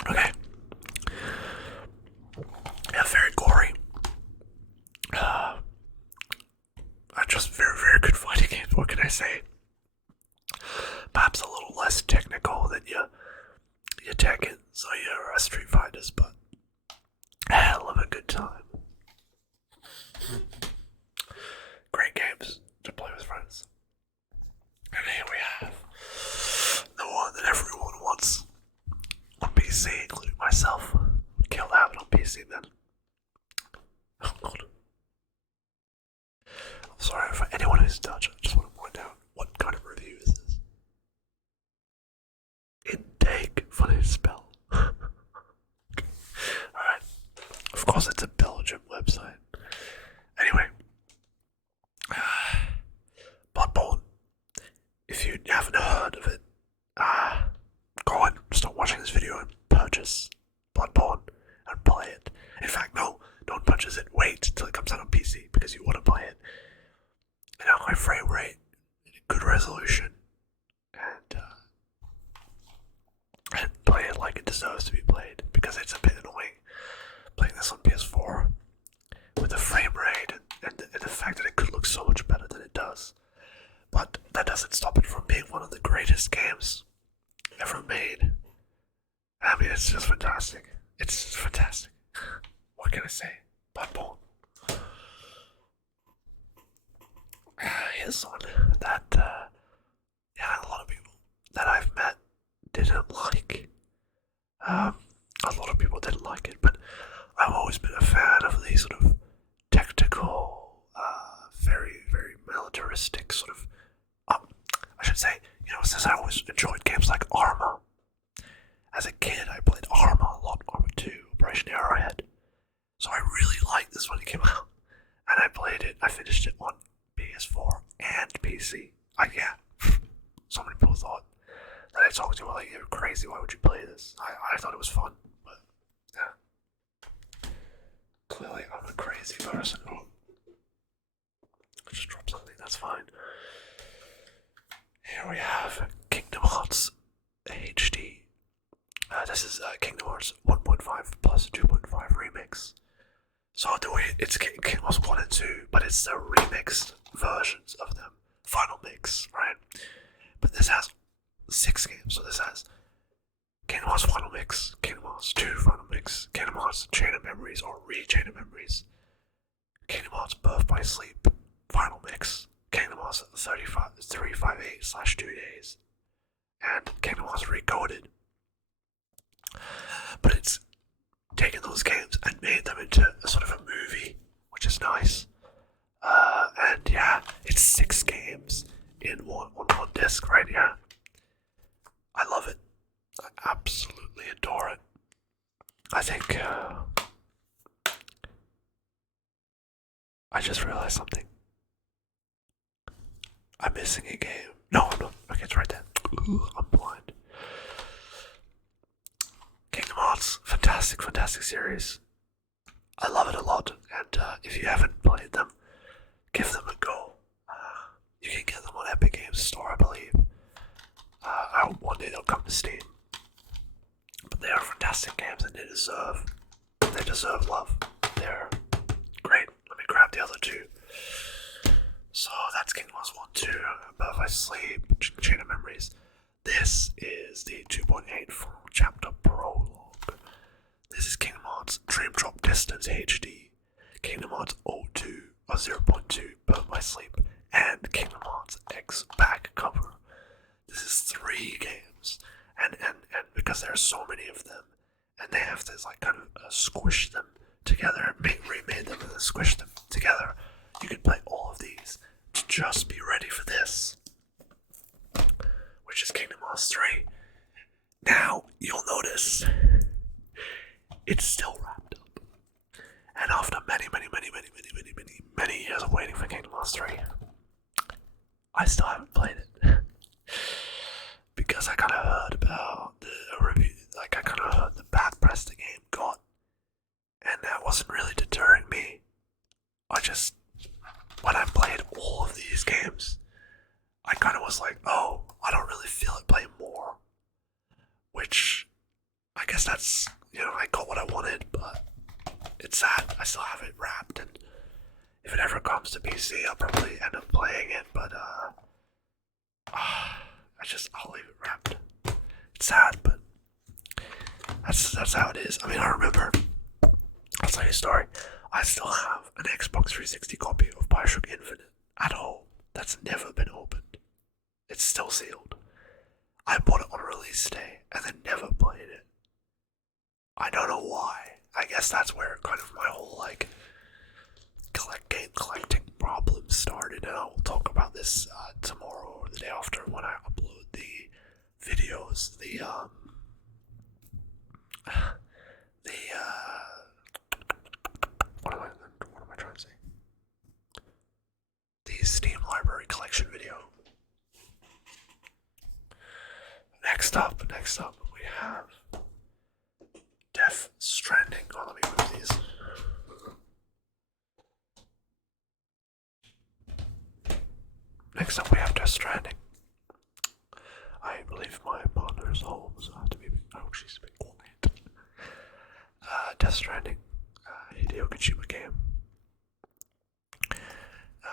Okay. Yeah, very gory. Just very, very good fighting games. What can I say? Perhaps a little less technical than your Tekkens or your Street Fighters, but hell of a good time. Great games to play with friends. And here we have the one that everyone wants on PC, including myself. Kill to have it on PC then. Oh god. I'm sorry for anyone who's Dutch, I just want to point out what kind of review is this. Intake, funny to spell. Alright. Of course it's a Belgium website. Anyway. Bloodborne. If you haven't heard of it, go and stop watching this video and purchase Bloodborne and play it. In fact, no, don't purchase it. Wait till it comes out on PC because you want to play it in a high frame rate, good resolution, and play it like it deserves to be played because it's a bit annoying playing this on PS4 with the frame rate and the fact that it could look so much better than it does. But that doesn't stop it from being one of the greatest games ever made. I mean, it's just fantastic. It's just fantastic. What can I say? Bloodborne. Here's one that, a lot of people that I've met didn't like. A lot of people didn't like it, but I've always been a fan of these sort of tactical, very, very militaristic sort of should say, since I always enjoyed games like Arma. As a kid, I played Arma a lot, Arma 2, Operation Arrowhead. So I really liked this when it came out. And I played it, I finished it on PS4 and PC. Yeah. So many people thought that I talked to were like, you're crazy, why would you play this? I thought it was fun, but yeah. Clearly I'm a crazy person. Oh. I just dropped something, that's fine. Here we have Kingdom Hearts HD. This is Kingdom Hearts 1.5 plus 2.5 remix. So the way it's Kingdom Hearts 1 and 2, but it's the remixed versions of them. Final mix, right? But this has 6 games. So this has Kingdom Hearts Final Mix, Kingdom Hearts 2 Final Mix, Kingdom Hearts Chain of Memories or Re-Chain of Memories, Kingdom Hearts Birth by Sleep Final Mix, Kingdom Hearts 358/2 Days, and Kingdom Hearts Recoded. But it's taken those games and made them into a sort of a movie, which is nice. And yeah, it's 6 games in one disc, right? Yeah, I love it. I absolutely adore it. I think I just realized something. I'm missing a game. No, I'm not. Okay, it's right there. Ooh, I'm blind. Kingdom Hearts, fantastic series. I love it a lot, and if you haven't played them, give them a go. You can get them on Epic Games Store, I believe. I hope one day they'll come to Steam. But they are fantastic games, and they deserve love. They're great. Let me grab the other 2. So that's Kingdom Hearts 1, 2, Birth by Sleep, Chain of Memories. This is the 2.8 full chapter prologue. This is Kingdom Hearts Dream Drop Distance HD, Kingdom Hearts 02 or 0.2 Birth by Sleep, and Kingdom Hearts X back cover. This is 3 games, and because there are so many of them, and they have to like kind of squish them together, remade them and then squish them together. You can play all of these to just be ready for this, which is Kingdom Hearts 3. Now, you'll notice it's still wrapped up. And after many years of waiting for Kingdom Hearts 3, I still haven't played it. Because I kind of heard about the review, like I kind of heard the bad press the game got. And that wasn't really deterring me. When I played all of these games, I kind of was like, oh, I don't really feel like playing more. Which, I guess that's, I got what I wanted, but it's sad. I still have it wrapped, and if it ever comes to PC, I'll probably end up playing it, but, I'll leave it wrapped. It's sad, but that's how it is. I mean, I remember, I'll tell you a story. I still have an Xbox 360 copy of Bioshock Infinite at home that's never been opened. It's still sealed. I bought it on release day and then never played it. I don't know why. I guess that's where kind of my whole game collecting problem started, and I'll talk about this tomorrow or the day after when I upload the videos. What am I trying to say? The Steam Library Collection video. Next up, we have Death Stranding. Oh, let me move these. Next up, we have Death Stranding. I believe my partner's home, so I have to be. Oh, she's a bit quiet. Death Stranding, Hideo Kojima game.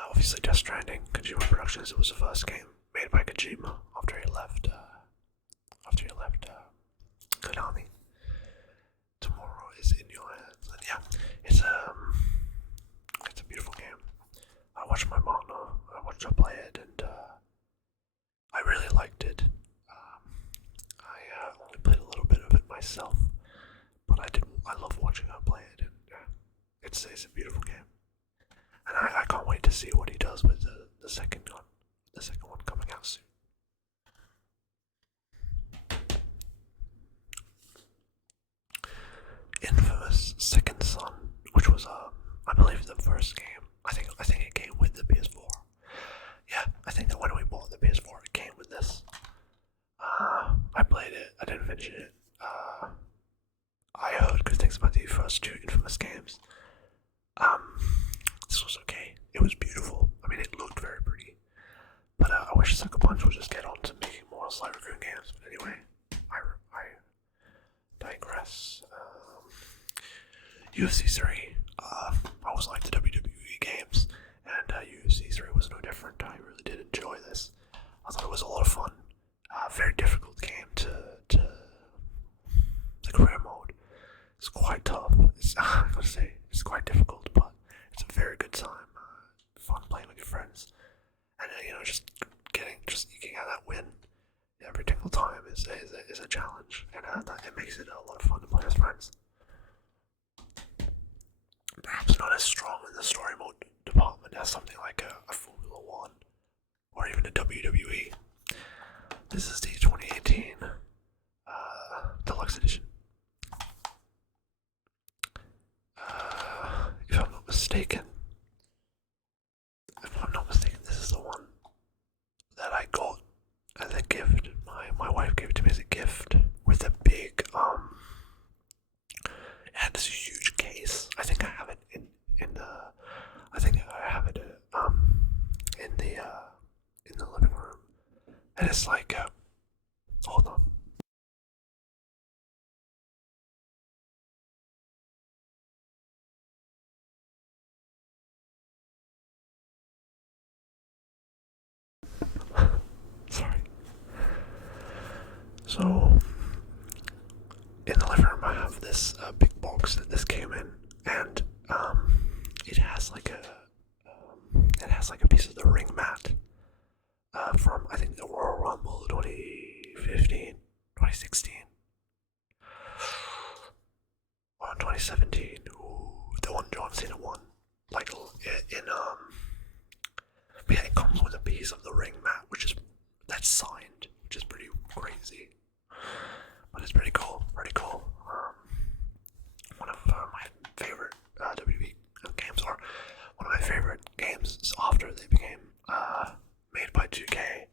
Obviously, Death Stranding, Kojima Productions. It was the first game made by Kojima after he left Konami. Tomorrow is in your hands, and yeah, it's a beautiful game. I watched my partner. I watched her play it, and I really liked it. I only played a little bit of it myself, but I love watching her play it, and it's a beautiful game. And I can't wait to see what he does with the second one coming out soon. wish Sucker Punch would just get on to making more Sly Raccoon games. But anyway, I digress. UFC 3. I always liked the WWE games, and UFC 3 was no different. I really did enjoy this. I thought it was a lot of fun. Very difficult game to the career mode. It's quite tough. I gotta say, it's quite difficult, but it's a very good time. Fun playing with your friends, and just eking out that win every single time is a challenge, and it makes it a lot of fun to play with friends. Perhaps not as strong in the story mode department as something like a Formula 1 or even a WWE. This is the 2018 Deluxe Edition. If I'm not mistaken, this is the one that I got as a gift. My wife gave it to me as a gift with a big it had this huge case. I think I have it in the living room, and it's like hold on. Sorry. So, in the living room, I have this big box that this came in, and it has like a piece of the ring mat from I think the Royal Rumble 2015, 2016, or 2017. Ooh, the one John Cena won. Like but yeah, it comes with a piece of the ring mat, that's signed, which is pretty crazy. But it's pretty cool, one of my favorite WWE games, or one of my favorite games after they became made by 2K.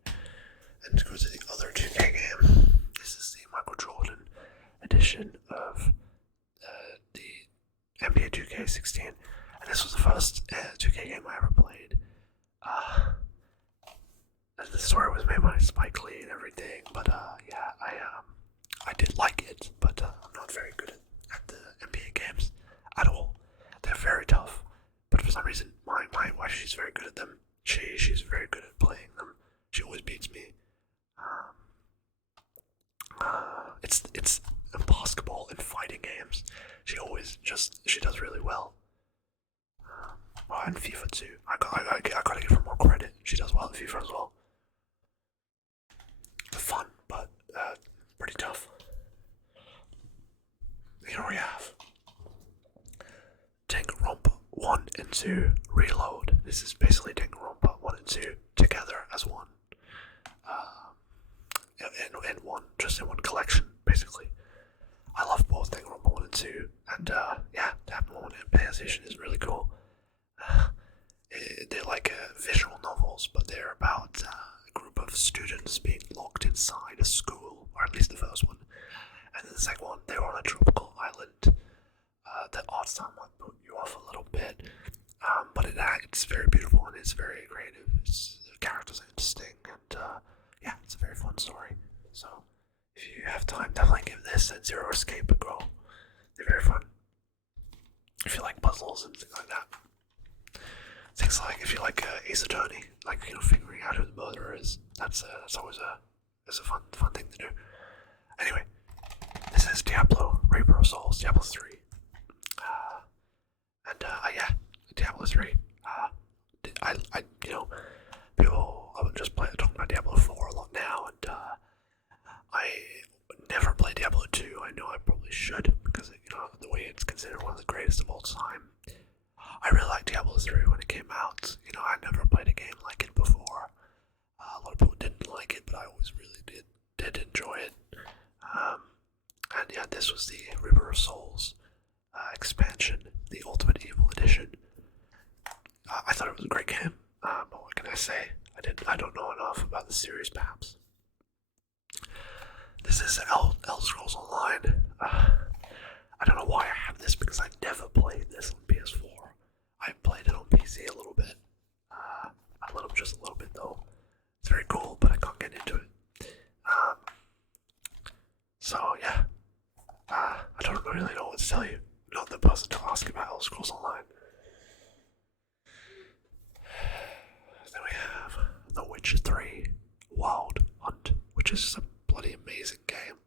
And to go to the other 2K game, this is the Michael Jordan edition of the NBA 2K16, and this was the first 2K game I ever played. The story was made by Spike Lee and everything, but yeah, I did like it, but I'm not very good at the NBA games at all. They're very tough, but for some reason, my wife, she's very good at them. She's very good at playing them. She always beats me. It's in basketball and fighting games. She does really well. And FIFA too. I gotta give her more credit. She does well at FIFA as well. Fun, but pretty tough. Here we have Danganronpa 1 and 2 Reload. This is basically Danganronpa 1 and 2 together as one. In one collection, basically. I love both Danganronpa 1 and 2, and yeah, to have them on PlayStation is really cool. They're like visual novels, but they're about a group of students being locked inside a school, or at least the first one. And then the second one, they were on a tropical island. The art style might put you off a little bit, but it's very beautiful and it's very creative. The characters are interesting, and yeah, it's a very fun story. So if you have time, definitely give this and Zero Escape a go. They're very fun. If you like puzzles and things like that. Things like if you like Ace Attorney, like figuring out who the murderer is. That's always a fun thing to do. Anyway, this is Diablo Reaper of Souls, Diablo 3, and yeah, Diablo 3. People just talking about Diablo 4 a lot now, and I never played Diablo 2. I know I probably should because the way it's considered one of the greatest of all time. I really liked Diablo 3 when it came out. I never played a game like it before. A lot of people didn't like it, but I always really did enjoy it. And yeah, this was the Reaper of Souls expansion, the Ultimate Evil Edition. I thought it was a great game, but what can I say? I don't know enough about the series, perhaps. This is Elder Scrolls Online. I don't know why I have this because I never played this on PS4. I played it on PC a little bit. Just a little bit though. It's very cool. which is just a bloody amazing game.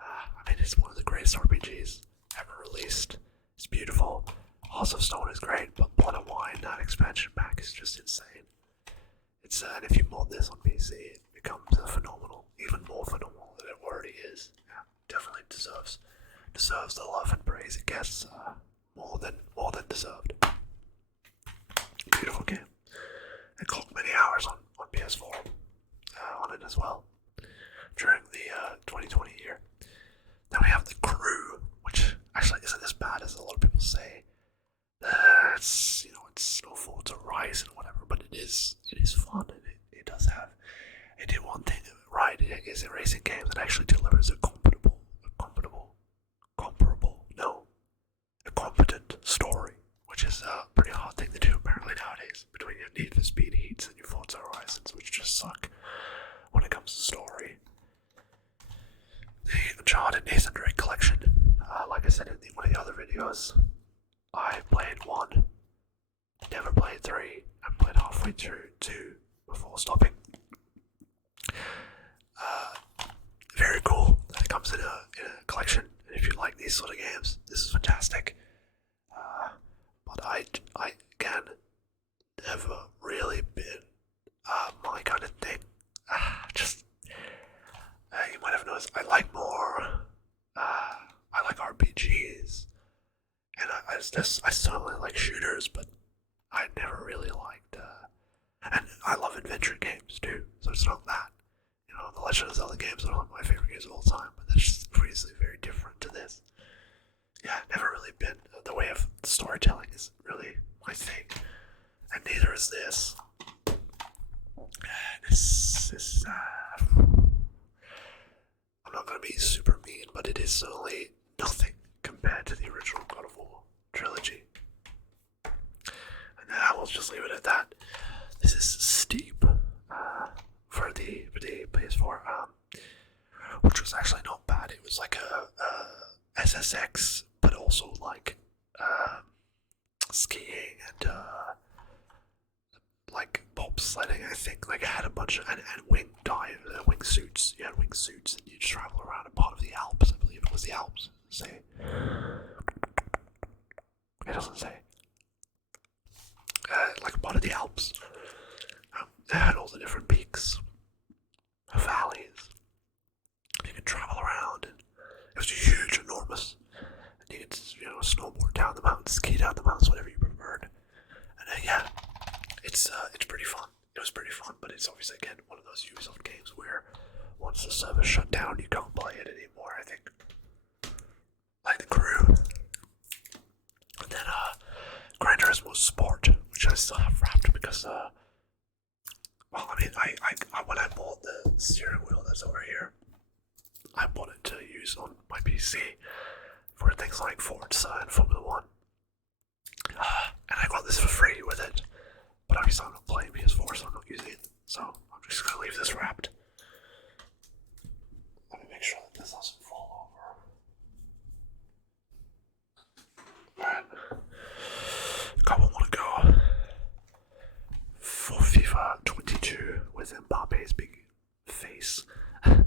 I mean, it's one of the greatest RPGs ever released. It's beautiful. Hearts of Stone is great, but Blood and Wine, that expansion pack is just insane. And if you mod this on PC, it becomes phenomenal, even more phenomenal than it already is. Yeah, definitely deserves the love and praise it gets. More than deserved. Beautiful game. I clocked many hours on PS4 on it as well during the 2020 year. Then we have The Crew, which actually isn't as bad as a lot of people say. It's no Forza Horizon or whatever, but it is fun, and it does have. It did one thing right. It is a racing game that actually delivers a competent story, which is a pretty hard thing to do apparently nowadays, between your Need for Speed Heats and your Forza Horizons, which just suck when it comes to story. The Uncharted Nathan Drake collection, like I said in one of the other videos, I played 1, never played 3, and played halfway through 2 before stopping. Very cool that it comes in a collection, and if you like these sort of games, this is fantastic. But I again, never really been my kind of thing. You might have noticed I like RPGs, and I certainly like shooters, but I never really liked. And I love adventure games too, so it's not that. The Legend of Zelda games are one of my favorite games of all time, but that's just obviously very different to this. Yeah, never really been. The way of storytelling is really my thing, and neither is this. I'm not going to be super mean, but it is certainly nothing compared to the original God of War trilogy. And I will just leave it at that. This is steep for the PS4, which was actually not bad. It was like a SSX, but also like skiing and like bobsledding. I think like it had a bunch of and wing suits. You had wing suits, and you just travel around a part of the Alps. I believe it was the Alps. It doesn't say. Like a part of the Alps. They had all the different peaks, valleys. You could travel around, and it was huge, enormous. And you could, snowboard down the mountains, ski down the mountains, whatever you preferred. And yeah, it's pretty fun. It was pretty fun, but it's obviously again one of those Ubisoft games where once the server shut down, you can't play it anymore. I think. Like The Crew, and then Gran Turismo Sport, which I still have wrapped because well, I mean, I when I bought the steering wheel that's over here, I bought it to use on my PC for things like Forza and Formula 1. And I got this for free with it. But obviously I'm not playing PS4, so I'm not using it. So I'm just going to leave this wrapped. Let me make sure that this doesn't fall over. Alright. Couple more to go. For FIFA 22 with Mbappe's big face. I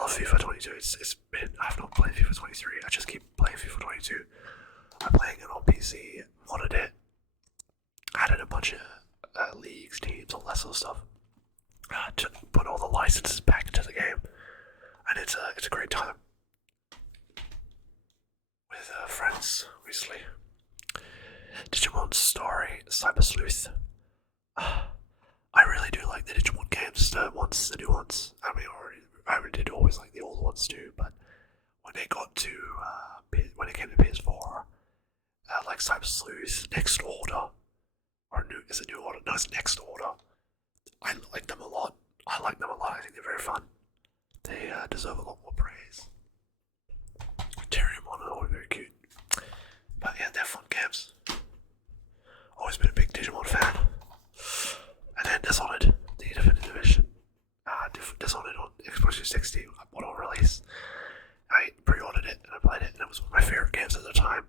love FIFA 22. I've not played FIFA 23. I just keep playing FIFA 22. I'm playing it on PC, modded it, added a bunch of leagues, teams, all that sort of stuff, to put all the licenses back into the game, and it's a great time with friends, obviously. Digimon Story, Cyber Sleuth. I really do like the Digimon games, the new ones. I mean, I did always like the old ones too, but when they got to, when it came to PS4, like Cyber Sleuth, Next Order, is it New Order? No, it's Next Order. I like them a lot. I think they're very fun. They deserve a lot more praise. Terriermon are very cute. But yeah, they're fun games. Always been a big Digimon fan. And then Dishonored, the Definitive Edition. Dishonored on Xbox 360. I bought on release. I pre-ordered it and I played it, and it was one of my favorite games at the time.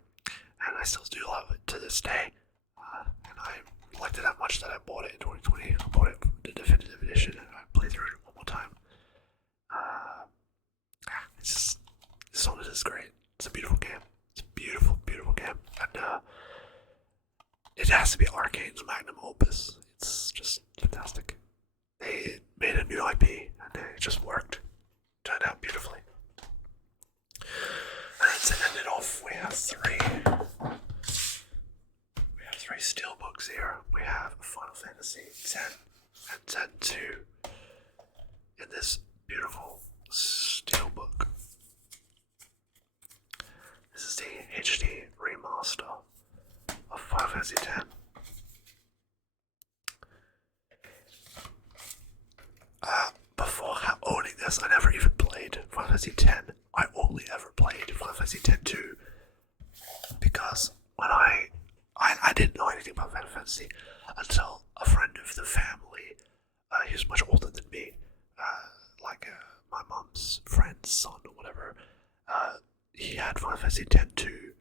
And I still do love it to this day. And I liked it that much that I bought it in 2020. I bought it the Definitive Edition, and I played through it Arcane's magnum opus. It's just fantastic. They made a new IP and it just worked. Turned out beautifully. And to end it off, we have three steelbooks here. We have Final Fantasy X and X-2 in this beautiful steelbook. This is the HD remaster of Final Fantasy X. Before owning this, I never even played Final Fantasy X. I only ever played Final Fantasy X-2 because when I didn't know anything about Final Fantasy until a friend of the family, he was much older than me, my mom's friend's son or whatever, he had Final Fantasy X-2,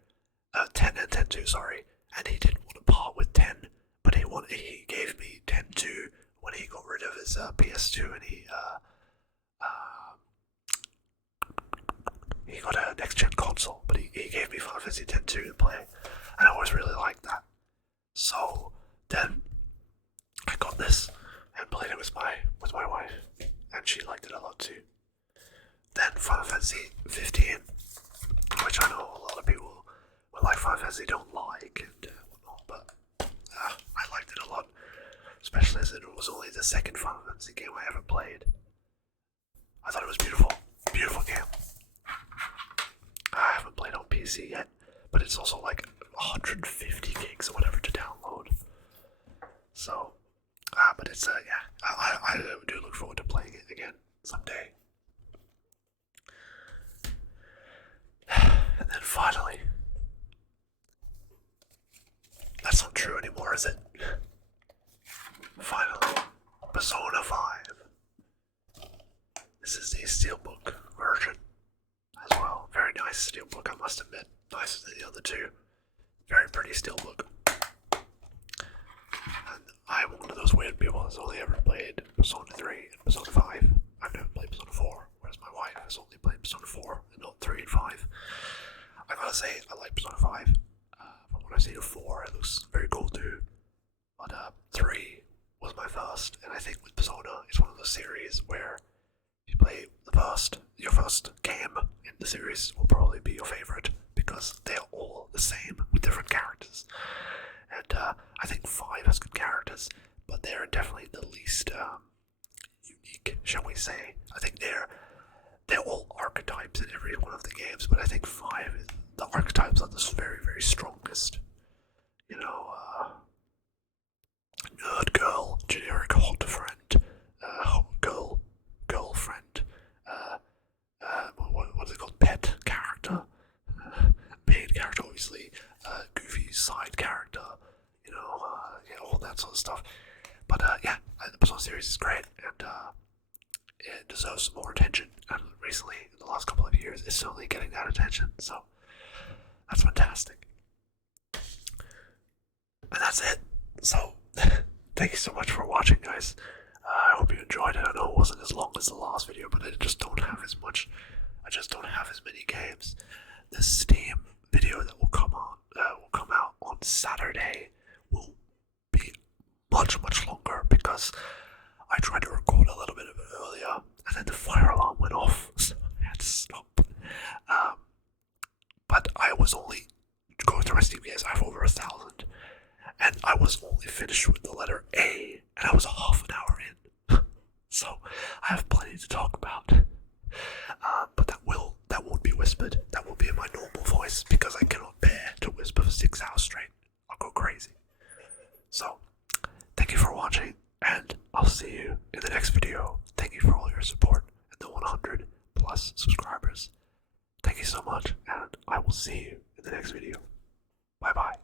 10 and X-2, sorry, and he didn't want to part with 10, but he gave me X-2 when he got rid of his PS2 and he got a next-gen console, but he gave me Final Fantasy X-2 to play, and I always really liked that. So then I got this and played it with my wife, and she liked it a lot too. Then Final Fantasy 15, which I know a lot of people would like Final Fantasy don't like and whatnot, but I liked it a lot, especially as it was only the second Final Fantasy game I ever played. I thought it was beautiful, beautiful game. I haven't played on PC yet, but it's also like 150 gigs or whatever to download. So, but it's yeah, I do look forward to playing it again someday. And then finally, that's not true anymore, is it? Finally, Persona 5. This is the steelbook version as well. Very nice steelbook, I must admit. Nicer than the other two. Very pretty steelbook. And I'm one of those weird people that's only ever played Persona 3 and Persona 5. I've never played Persona 4, whereas my wife has only played Persona 4 and not 3 and 5. I gotta say, I like Persona 5. From what I've seen of 4, it looks very cool too. But 3 was my first, and I think with Persona, it's one of those series where if you play your first game in the series will probably be your favorite, because they are all the same with different characters. And I think 5 has good characters, but they're definitely the least unique, shall we say. I think they're all archetypes in every one of the games, but I think 5, the archetypes are the very, very strongest. You know, nerd girl, generic hot friend, girlfriend, what is it called? Pet character, main character, obviously, goofy side character, you know, all that sort of stuff. But yeah, the Persona series is great, and it deserves more attention. And recently, in the last couple of years, it's certainly getting that attention. So that's fantastic. And that's it. So thank you so much for watching, guys. I hope you enjoyed it. I know it wasn't as long as the last video, but I just don't have as much. I just don't have as many games. The Steam video that will come out on Saturday will be much longer because I tried to record a little bit of it earlier, and then the fire alarm went off, so I had to stop. But I was only going through my Steam games. I have over 1,000, and I was only finished with the letter A, and I was half an hour in. So I have plenty to talk about. But that won't be whispered. That will be in my normal voice because I cannot bear to whisper for 6 hours straight. I'll go crazy. So thank you for watching, and I'll see you in the next video. Thank you for all your support and the 100 plus subscribers. Thank you so much, and I will see you in the next video. Bye bye.